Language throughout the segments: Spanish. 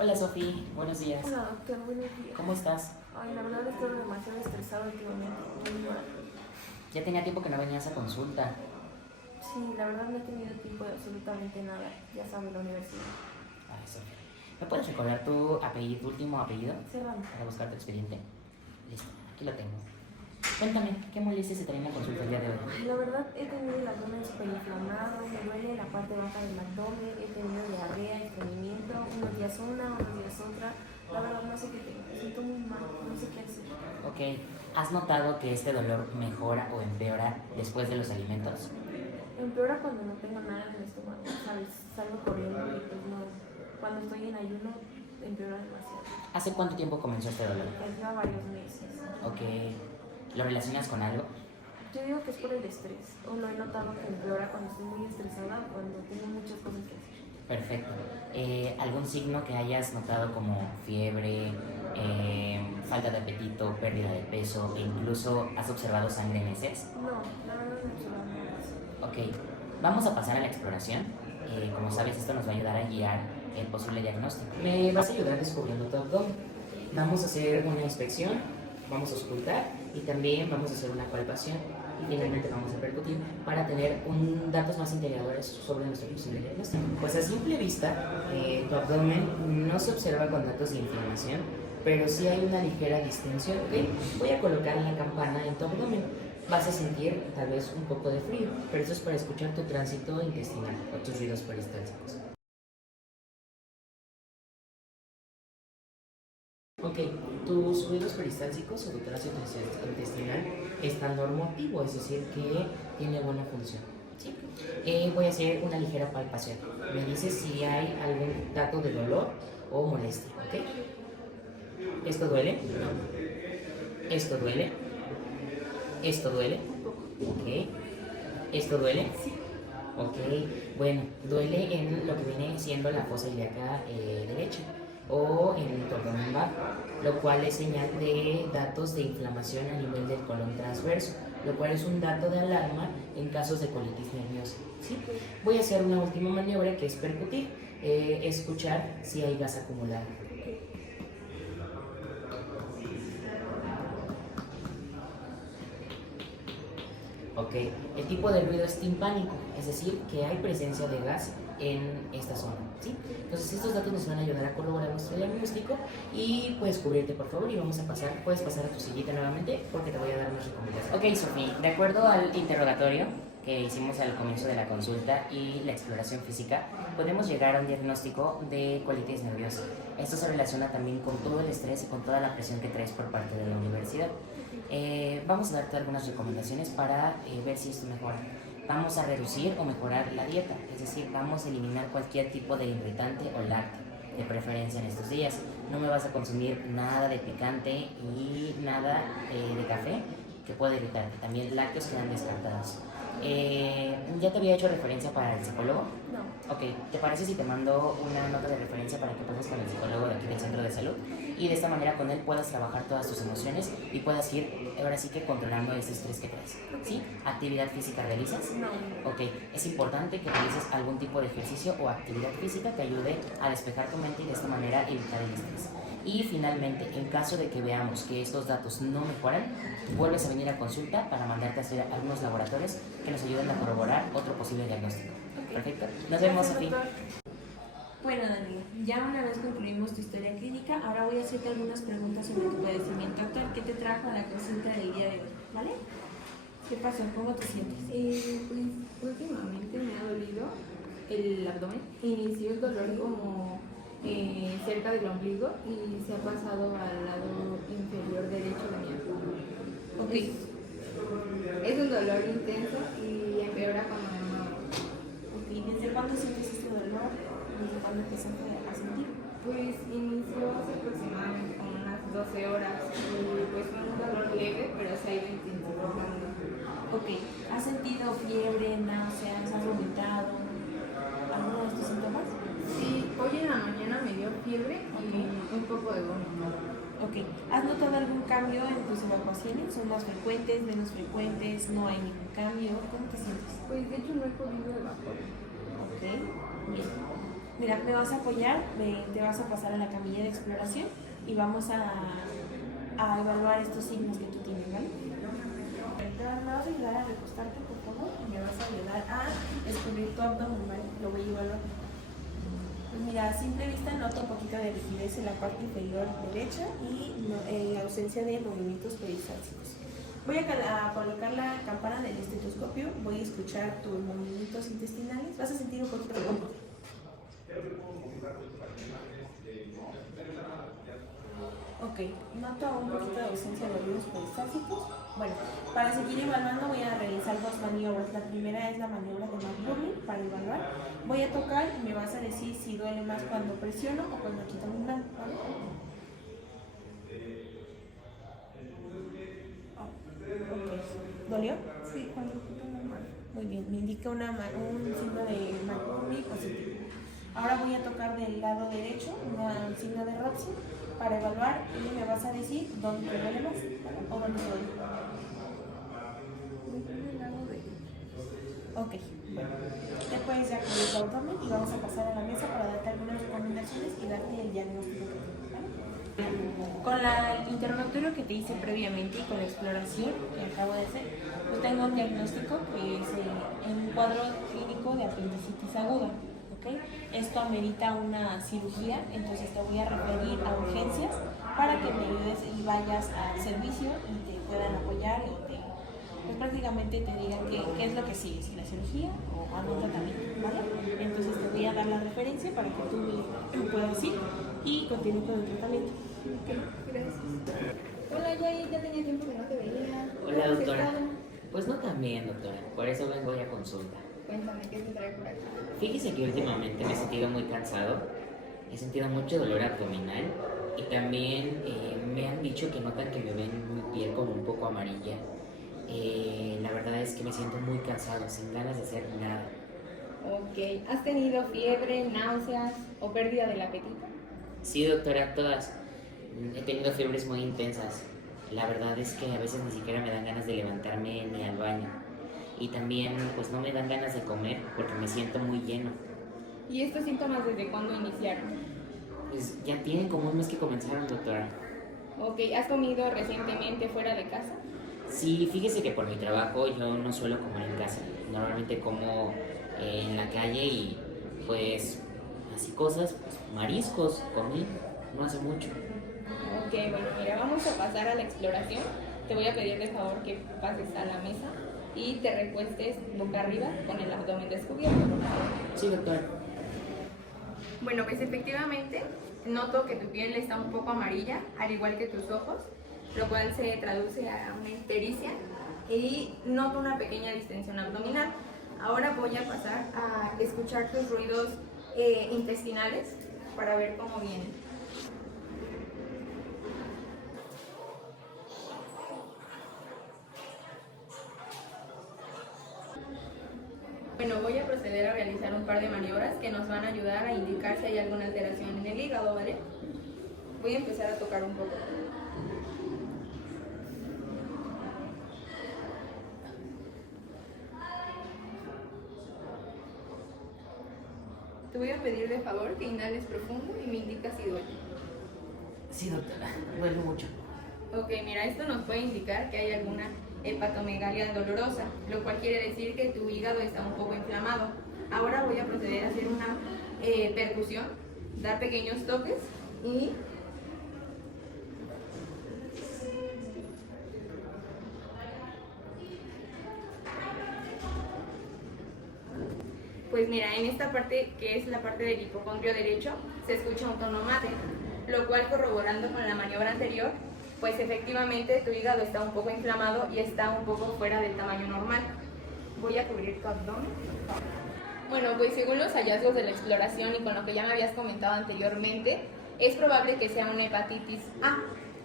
Hola Sofi, buenos días. Hola doctor, buenos días. ¿Cómo estás? Ay, la verdad estoy demasiado estresado últimamente. Muy mal. Ya tenía tiempo que no venías a consulta. Sí, la verdad no he tenido tiempo de absolutamente nada. Ya sabes, la universidad. Ay, Sofi. ¿Me puedes recordar tu apellido, tu último apellido? Serrano. Para buscar tu expediente. Listo, aquí lo tengo. Cuéntame, ¿qué molestias se traen a consulta el día de hoy? Ay, la verdad he tenido el abdomen súper inflamado, me duele la parte baja del abdomen, he tenido diarrea, estreñimiento, unos días una, unos días otra. La verdad no sé qué tengo, me siento muy mal, no sé qué hacer. Ok, ¿has notado que este dolor mejora o empeora después de los alimentos? Empeora cuando no tengo nada en el estómago, ¿sabes? Salgo corriendo y pues no. Cuando estoy en ayuno, empeora demasiado. ¿Hace cuánto tiempo comenzó este dolor? Ya lleva varios meses. Ok, ¿lo relacionas con algo? Yo digo que es por el estrés, o lo he notado que empeora cuando estoy muy estresada o cuando tengo muchas cosas que hacer. Perfecto. ¿Algún signo que hayas notado como fiebre, falta de apetito, pérdida de peso e incluso has observado sangre en heces? No, la verdad no he observado nada de eso. Ok, vamos a pasar a la exploración. Como sabes, esto nos va a ayudar a guiar el posible diagnóstico. Me vas a ayudar descubriendo tu abdomen. Vamos a hacer una inspección, vamos a auscultar y también vamos a hacer una palpación. Y finalmente vamos a percutir para tener datos más integradores sobre nuestro posible diagnóstico. Pues a simple vista, tu abdomen no se observa con datos de inflamación, pero sí hay una ligera distensión. ¿Ok? Voy a colocar la campana en tu abdomen. Vas a sentir tal vez un poco de frío, pero eso es para escuchar tu tránsito intestinal o tus ruidos peristálticos. Ok, tus ruidos peristálticos o tu tránsito intestinal están normativo, es decir, que tiene buena función. ¿Sí? Voy a hacer una ligera palpación. Me dices si hay algún dato de dolor o molestia, ¿ok? ¿Esto duele? ¿Esto duele? ¿Esto duele? Ok. ¿Esto duele? Sí. Ok, bueno, duele en lo que viene siendo la fosa ilíaca derecha o en el abdomen bajo, lo cual es señal de datos de inflamación a nivel del colon transverso, lo cual es un dato de alarma en casos de colitis nerviosa. ¿Sí? Voy a hacer una última maniobra que es percutir, escuchar si hay gas acumulado. Ok, el tipo de ruido es timpánico, es decir, que hay presencia de gas en esta zona, ¿sí? Entonces estos datos nos van a ayudar a corroborar nuestro diagnóstico y puedes cubrirte por favor y vamos a pasar, puedes pasar a tu sillita nuevamente porque te voy a dar unas recomendaciones. Ok, Sofía, de acuerdo al interrogatorio que hicimos al comienzo de la consulta y la exploración física, podemos llegar a un diagnóstico de colitis nerviosa. Esto se relaciona también con todo el estrés y con toda la presión que traes por parte de la universidad. Vamos a darte algunas recomendaciones para ver si esto mejora. Vamos a reducir o mejorar la dieta, es decir, vamos a eliminar cualquier tipo de irritante o lácteo, de preferencia en estos días. No me vas a consumir nada de picante y nada de café que pueda irritarte. También lácteos quedan descartados. ¿Ya te había hecho referencia para el psicólogo? No. Ok, ¿te parece si te mando una nota de referencia para que pases con el psicólogo de aquí del centro de salud? Y de esta manera con él puedas trabajar todas tus emociones y puedas ir ahora sí que controlando ese estrés que traes. ¿Sí? ¿Actividad física realizas? No. Ok, es importante que realices algún tipo de ejercicio o actividad física que ayude a despejar tu mente y de esta manera evitar el estrés. Y finalmente, en caso de que veamos que estos datos no mejoran, vuelves a venir a consulta para mandarte a hacer algunos laboratorios que nos ayuden a corroborar otro posible diagnóstico. Okay. Perfecto. Nos vemos, Sofía. Bueno, Daniela, ya una vez concluimos tu historia clínica, ahora voy a hacerte algunas preguntas sobre tu padecimiento actual. ¿Qué te trajo a la consulta del día de hoy? ¿Vale? ¿Qué pasó? ¿Cómo te sientes? Pues últimamente me ha dolido el abdomen. Inició el dolor como cerca del ombligo y se ha pasado al lado inferior derecho de mi abdomen. Ok. Es un dolor intenso y empeora cuando me muevo. Ok, ¿desde cuándo sientes este dolor? ¿Desde cuándo empezaste a sentir? Pues inició hace aproximadamente como unas 12 horas y pues fue un dolor leve, pero se ha ido intensificando. Ok, ¿has sentido fiebre, náuseas, has vomitado? ¿Alguno de estos síntomas? Sí, hoy en la mañana me dio fiebre y un poco de vómito. Ok, ¿has notado algún cambio en tus evacuaciones? ¿Son más frecuentes, menos frecuentes? ¿No hay ningún cambio? ¿Cómo te sientes? Pues de hecho no he podido evacuar. Ok, bien. Mira, me vas a apoyar, te vas a pasar a la camilla de exploración y vamos a evaluar estos signos que tú tienes, ¿vale? Me vas a ayudar a recostarte, por favor, y me vas a ayudar a descubrir tu abdomen, ¿vale? Lo voy a evaluar. Pues mira, a simple vista noto un poquito de rigidez en la parte inferior derecha y ausencia de movimientos peristálticos. Voy a colocar la campana del estetoscopio, voy a escuchar tus movimientos intestinales, vas a sentir un poquito de cómodo. Ok, noto un poquito de ausencia de ruidos peristálticos. Bueno, para seguir evaluando voy a realizar dos maniobras. La primera es la maniobra de McBurney para evaluar. Voy a tocar y me vas a decir si duele más cuando presiono o cuando quito mi mano, ¿vale? Ok, ¿dolió? Sí, cuando quito la mano. Muy bien, me indica un signo de McBurney positivo. Ahora voy a tocar del lado derecho un signo de Robson para evaluar y me vas a decir dónde te duele más, ¿vale? O dónde te duele. Del lado derecho. Ok, bueno, ya puedes ya cubrir tu abdomen y vamos a pasar a la mesa para darte algunas recomendaciones y darte el diagnóstico que tienes, ¿vale? Con el interrogatorio que te hice previamente y con la exploración que acabo de hacer, yo tengo un diagnóstico que es un cuadro clínico de apendicitis aguda. ¿Okay? Esto amerita una cirugía, entonces te voy a referir a urgencias para que me ayudes y vayas al servicio y te puedan apoyar y pues prácticamente te digan qué es lo que sigue, si la cirugía o algún tratamiento, ¿vale? Entonces te voy a dar la referencia para que tú me puedas ir y continúe con el tratamiento. Ok, gracias. Hola, Yair, ya tenía tiempo que no te veía. Hola, ¿Cómo has doctora. estado? Pues no tan bien, doctora. Por eso vengo hoy a consulta. Cuéntame, ¿qué te trae por aquí? Fíjese que últimamente me he sentido muy cansado, he sentido mucho dolor abdominal y también me han dicho que notan que me ven mi piel como un poco amarilla. La verdad es que me siento muy cansado, sin ganas de hacer nada. Ok, ¿has tenido fiebre, náuseas o pérdida del apetito? Sí, doctora, todas. He tenido fiebres muy intensas. La verdad es que a veces ni siquiera me dan ganas de levantarme ni al baño. Y también pues no me dan ganas de comer porque me siento muy lleno. ¿Y estos síntomas desde cuándo iniciaron? Pues ya tienen como un mes que comenzaron, doctora. Ok, ¿has comido recientemente fuera de casa? Sí, fíjese que por mi trabajo yo no suelo comer en casa. Normalmente como en la calle y pues así cosas, pues mariscos comí, no hace mucho. Ok, bueno, mira, vamos a pasar a la exploración. Te voy a pedir de favor que pases a la mesa y te recuestes boca arriba con el abdomen descubierto. Sí, doctora. Bueno, pues efectivamente noto que tu piel está un poco amarilla, al igual que tus ojos, lo cual se traduce a una ictericia y noto una pequeña distensión abdominal. Ahora voy a pasar a escuchar tus ruidos intestinales para ver cómo vienen. Bueno, voy a proceder a realizar un par de maniobras que nos van a ayudar a indicar si hay alguna alteración en el hígado, ¿vale? Voy a empezar a tocar un poco. Te voy a pedir de favor que inhales profundo y me indicas si duele. Sí, doctora, duele mucho. Ok, mira, esto nos puede indicar que hay alguna hepatomegalia dolorosa, lo cual quiere decir que tu hígado está un poco inflamado. Ahora voy a proceder a hacer una percusión, dar pequeños toques y pues mira, en esta parte que es la parte del hipocondrio derecho se escucha un tono mate, lo cual corroborando con la maniobra anterior, pues efectivamente tu hígado está un poco inflamado y está un poco fuera del tamaño normal. Voy a cubrir tu abdomen. Bueno, pues según los hallazgos de la exploración y con lo que ya me habías comentado anteriormente, es probable que sea una hepatitis A.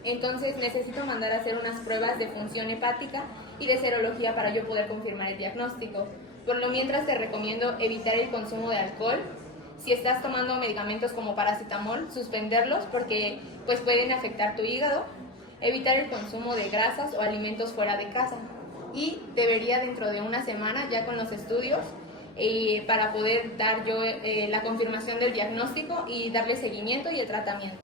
Entonces necesito mandar a hacer unas pruebas de función hepática y de serología para yo poder confirmar el diagnóstico. Por lo mientras te recomiendo evitar el consumo de alcohol. Si estás tomando medicamentos como paracetamol, suspenderlos porque pues pueden afectar tu hígado. Evitar el consumo de grasas o alimentos fuera de casa. Y debería dentro de una semana, ya con los estudios, para poder dar yo la confirmación del diagnóstico y darle seguimiento y el tratamiento.